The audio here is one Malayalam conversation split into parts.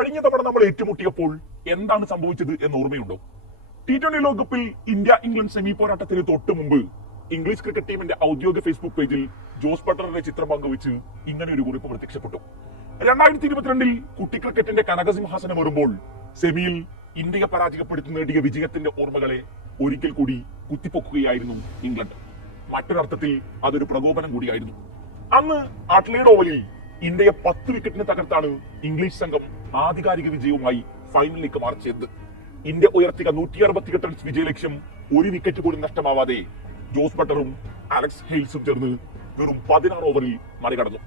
കഴിഞ്ഞ തവണ നമ്മൾ ഏറ്റുമുട്ടിയപ്പോൾ എന്താണ് സംഭവിച്ചത് എന്ന് ഓർമ്മയുണ്ടോ? T20 ലോകകപ്പിൽ ഇന്ത്യ ഇംഗ്ലണ്ട് സെമി പോരാട്ടത്തിന് തൊട്ട് മുമ്പ് ഇംഗ്ലീഷ് ക്രിക്കറ്റ് ടീമിന്റെ ഔദ്യോഗിക ഫേസ്ബുക്ക് പേജിൽ ജോസ് ബട്ട്ലറുടെ ചിത്രം പങ്കുവച്ച് ഇങ്ങനെ ഒരു കുറിപ്പ് പ്രത്യക്ഷപ്പെട്ടു. 2022 കുട്ടി ക്രിക്കറ്റിന്റെ കനകസിംഹാസനം വരുമ്പോൾ സെമിയിൽ ഇന്ത്യയെ പരാജയപ്പെടുത്തി നേടിയ വിജയത്തിന്റെ ഓർമ്മകളെ ഒരിക്കൽ കൂടി കുത്തിപ്പൊക്കുകയായിരുന്നു ഇംഗ്ലണ്ട്. മറ്റൊരർത്ഥത്തിൽ അതൊരു പ്രകോപനം കൂടിയായിരുന്നു. അന്ന് അഡ്ലേഡ് ഓവലിൽ ഇന്ത്യയെ 10 വിക്കറ്റിന് തകർത്താണ് ഇംഗ്ലീഷ് സംഘം ആധികാരിക വിജയവുമായി ഫൈനലിലേക്ക് മാർച്ച് ചെയ്തത്. ഇന്ത്യ ഉയർത്തിയ 168 റൺസ് വിജയലക്ഷ്യം ഒരു വിക്കറ്റ് പോലും നഷ്ടമാവാതെ ജോസ് ബട്ട്ലറും അലക്സ് ഹെയിൽസും ചേർന്ന് വെറും 16 ഓവറിൽ മറികടന്നു.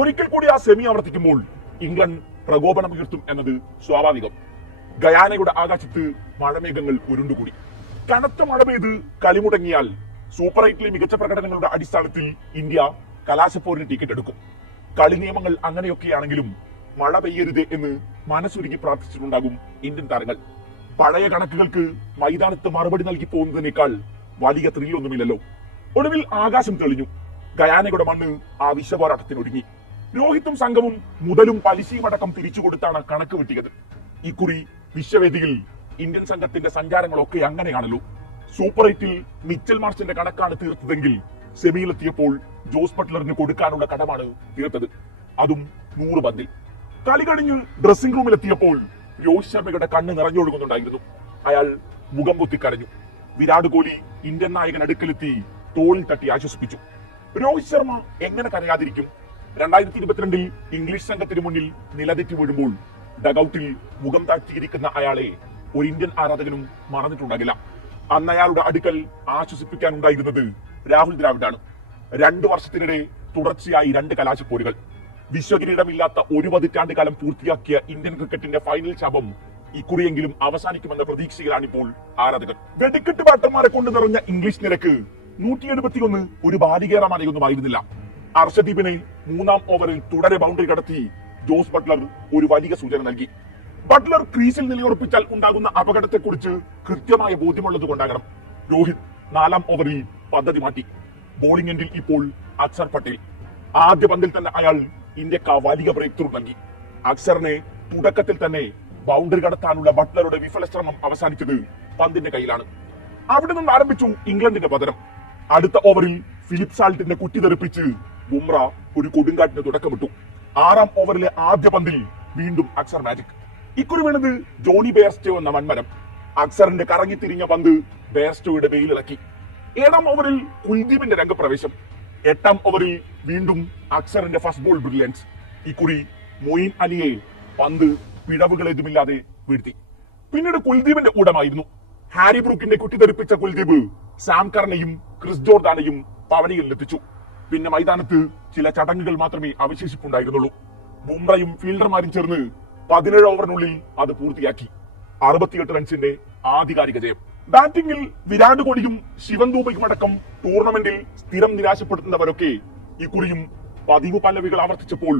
ഒരിക്കൽ കൂടി ആ സെമി ആവർത്തിക്കുമ്പോൾ ഇംഗ്ലണ്ട് പ്രകോപനം ഉയർത്തും എന്നത് സ്വാഭാവികം. ഗയാനയുടെ ആകാശത്ത് മഴമേഘങ്ങൾ ഉരുണ്ടുകൂടി. കനത്ത മഴ പെയ്ത് കളിമുടങ്ങിയാൽ സൂപ്പർ 8ലെ മികച്ച പ്രകടനങ്ങളുടെ അടിസ്ഥാനത്തിൽ ഇന്ത്യ കലാശപ്പോരിന് ടിക്കറ്റ് എടുക്കും. കളി നിയമങ്ങൾ അങ്ങനെയൊക്കെയാണെങ്കിലും മഴ പെയ്യരുത് എന്ന് മനസ്സുരുക്കി പ്രാർത്ഥിച്ചിട്ടുണ്ടാകും ഇന്ത്യൻ താരങ്ങൾ. പഴയ കണക്കുകൾക്ക് മൈതാനത്ത് മറുപടി നൽകി പോകുന്നതിനേക്കാൾ വലിയ ത്രില്ലൊന്നുമില്ലല്ലോ. ഒടുവിൽ ആകാശം തെളിഞ്ഞു. ഗയാനയുടെ മണ്ണ് ആ വിശ്വപോരാട്ടത്തിനൊരുങ്ങി. രോഹിത്തും സംഘവും മുതലും പലിശയും അടക്കം തിരിച്ചു കൊടുത്താണ് കണക്ക് വെട്ടിയത്. ഇക്കുറി വിശ്വവേദിയിൽ ഇന്ത്യൻ സംഘത്തിന്റെ സഞ്ചാരങ്ങളൊക്കെ അങ്ങനെയാണല്ലോ. സൂപ്പർ 8ൽ മിച്ചൽ മാർച്ചിന്റെ കണക്കാണ് തീർത്തതെങ്കിൽ സെമിയിലെത്തിയപ്പോൾ ജോസ് ബട്ട്ലറിന് കൊടുക്കാനുള്ള കടമാണ് തീർത്തത്, അതും 100 പന്തിൽ. കളി കഴിഞ്ഞ് ഡ്രസ്സിംഗ് റൂമിലെത്തിയപ്പോൾ രോഹിത് ശർമ്മയുടെ കണ്ണ് നിറഞ്ഞൊഴുകുന്നുണ്ടായിരുന്നു. അയാൾ മുഖം പൊത്തിക്കരഞ്ഞു. വിരാട് കോഹ്ലി ഇന്ത്യൻ നായകൻ അടുക്കലെത്തി തോളിൽ തട്ടി ആശ്വസിപ്പിച്ചു. രോഹിത് ശർമ്മ എങ്ങനെ കരയാതിരിക്കും? 2022 ഇംഗ്ലീഷ് സംഘത്തിന് മുന്നിൽ നിലതെറ്റി വീഴുമ്പോൾ ഡഗൌട്ടിൽ മുഖം താഴ്ത്തിയിരിക്കുന്ന അയാളെ ഒരു ഇന്ത്യൻ ആരാധകനും മറന്നിട്ടുണ്ടാകില്ല. അന്ന് അയാളുടെ അടുക്കൽ ആശ്വസിപ്പിക്കാനുണ്ടായിരുന്നത് രാഹുൽ ദ്രാവിഡാണ്. 2 വർഷത്തിനിടെ തുടർച്ചയായി 2 കലാശപ്പോരുകൾ. വിശ്വകിരീടമില്ലാത്ത ഒരു പതിറ്റാണ്ട് കാലം പൂർത്തിയാക്കിയ ഇന്ത്യൻ ക്രിക്കറ്റിന്റെ ഫൈനൽ ശാപം ഇക്കുറിയെങ്കിലും അവസാനിക്കുമെന്ന പ്രതീക്ഷയിലാണിപ്പോൾ ആരാധകർ. വെടിക്കെട്ട് ബാറ്റർമാരെ കൊണ്ട് നിറഞ്ഞ ഇംഗ്ലീഷ് നിരക്ക് 171 ഒരു ബാലികേറമായൊന്നുമായിരുന്നില്ല. അർഷദീപിനെ 3ാം ഓവറിൽ തുടരെ ബൗണ്ടറി കടത്തി ജോസ് ബട്ട്ലർ ഒരു വലിയ സൂചന നൽകി. ബട്ട്ലർ ക്രീസിൽ നിലയുറപ്പിച്ചാൽ ഉണ്ടാകുന്ന അപകടത്തെക്കുറിച്ച് കൃത്യമായ ബോധ്യമുള്ളത് കൊണ്ടാകണം രോഹിത് 4ാം ഓവറിൽ പദ്ധതി മാറ്റി. ബോളിംഗ് എൻഡിൽ ഇപ്പോൾ അക്സർ പട്ടേൽ. ആദ്യ പന്തിൽ തന്നെ അയാൾ ഇന്ത്യക്ക് വലിയ ബ്രേക്ക് ത്രൂ നൽകി. അക്സറിനെ തുടക്കത്തിൽ തന്നെ ബൗണ്ടറി കടത്താനുള്ള ബട്ട്ലറുടെ വിഫല ശ്രമം അവസാനിച്ചത് പന്തിന്റെ കയ്യിലാണ്. അവിടെ നിന്ന് ആരംഭിച്ചു ഇംഗ്ലണ്ടിന്റെ പതനം. അടുത്ത ഓവറിൽ ഫിലിപ്പ് സാൾട്ടിന്റെ കുറ്റി തെറിപ്പിച്ച് ബുംറ ഒരു കൊടുങ്കാറ്റിന് തുടക്കമിട്ടു. 6ാം ഓവറിലെ ആദ്യ പന്തിൽ വീണ്ടും അക്സർ മാജിക്. ഇക്കുറി വീണത് ജോണി ബെയർസ്റ്റോ എന്ന വൻമരം. അക്സറിന്റെ കറങ്ങിത്തിരിഞ്ഞ പന്ത് ബെയർസ്റ്റോയുടെ വെയിലിറക്കി. 7ാം ഓവറിൽ കുൽദീപിന്റെ രംഗപ്രവേശം. 8ാം ഓവറിൽ വീണ്ടും അക്സറിന്റെ ഫസ്റ്റ് ബോൾ ബ്രില്യൻസ്. ഇക്കുറി മൊയിൻ അലിയെ പന്ത് പിഴവുകളേതുമില്ലാതെ വീഴ്ത്തി. പിന്നീട് കുൽദീപിന്റെ ഊടമായിരുന്നു. ഹാരി ബ്രൂക്കിന്റെ കുറ്റി തെറിപ്പിച്ച കുൽദീപ് സാം കർണയും ക്രിസ് ജോർദാനെയും പവനിയിലെത്തിച്ചു. പിന്നെ മൈതാനത്ത് ചില ചടങ്ങുകൾ മാത്രമേ അവശേഷിപ്പുണ്ടായിരുന്നുള്ളൂ. ബുംറയും ഫീൽഡർമാരും ചേർന്ന് 17 ഓവറിനുള്ളിൽ അത് പൂർത്തിയാക്കി. 68 റൺസിന്റെ ആധികാരിക ജയം. ബാറ്റിംഗിൽ വിരാട് കോഹ്ലിയും ശിവൻ ദൂബയും അടക്കം ടൂർണമെന്റിൽ സ്ഥിരം നിരാശപ്പെടുത്തുന്നവരൊക്കെ ഇക്കുറിയും പതിവ് പല്ലവികൾ ആവർത്തിച്ചപ്പോൾ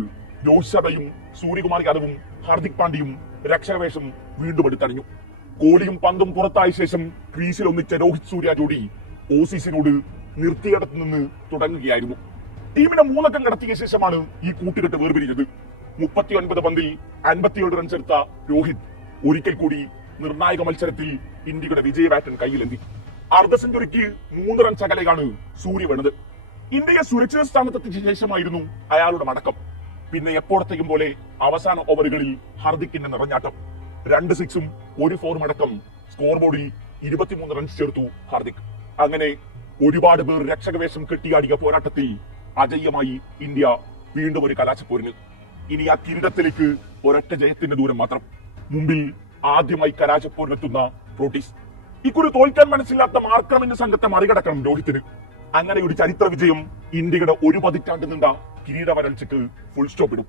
രോഹിത് ശർമ്മയും സൂര്യകുമാർ യാദവും ഹാർദിക് പാണ്ഡ്യയും രക്ഷകവേഷം വീണ്ടും എടുത്തണിഞ്ഞു. കോഹ്ലിയും പന്തും പുറത്തായ ശേഷം ക്രീസിൽ ഒന്നിച്ച രോഹിത് സൂര്യ ജോഡി ഓസീസിനോട് നിർത്തിയിടത്തു നിന്ന് തുടങ്ങുകയായിരുന്നു. ടീമിനെ 3 അക്കം കടത്തിയ ശേഷമാണ് ഈ കൂട്ടുകെട്ട് വേർപിരിഞ്ഞത്. 39 പന്തിൽ 57 റൺസ് എടുത്ത രോഹിത് ഒരിക്കൽ കൂടി നിർണായക മത്സരത്തിൽ ഇന്ത്യയുടെ വിജയ ബാറ്റൺ കയ്യിലെത്തി. അർദ്ധ സെഞ്ചുറിക്ക് 3 റൺസ് അകലെയാണ് സൂര്യ വീണത്. ഇന്ത്യയെ സുരക്ഷിത സ്ഥാനത്തെത്തിച്ച ശേഷമായിരുന്നു അയാളുടെ മടക്കം. പിന്നെ എപ്പോഴത്തെയും പോലെ അവസാന ഓവറുകളിൽ ഹാർദിക്കിന്റെ നിറഞ്ഞാട്ടം. 2 സിക്സും 1 ഫോറും അടക്കം സ്കോർ ബോർഡിൽ 23 റൺസ് ചേർത്തു ഹാർദിക്. അങ്ങനെ ഒരുപാട് പേർ രക്ഷകവേഷം കെട്ടിയാടിയ പോരാട്ടത്തിൽ അജയ്യമായി ഇന്ത്യ വീണ്ടും ഒരു കലാശപ്പോരിന്. ഇനി ആ കിരീടത്തിലേക്ക് ഒരൊറ്റ ജയത്തിന്റെ ദൂരം മാത്രം. മുമ്പിൽ ആദ്യമായി കലാശപ്പോരിനെത്തുന്ന പ്രോട്ടീസ്. ഇക്കുറി തോൽക്കാൻ മനസ്സില്ലാത്ത മാർക്കമിന്റെ സംഘത്തെ മറികടക്കണം രോഹിത്തിന്. അങ്ങനെ ഒരു ചരിത്ര വിജയം ഇന്ത്യയുടെ ഒരു പതിറ്റാണ്ട് നീണ്ട കിരീട വരൾച്ചയ്ക്ക് ഫുൾ സ്റ്റോപ്പ് ഇടും.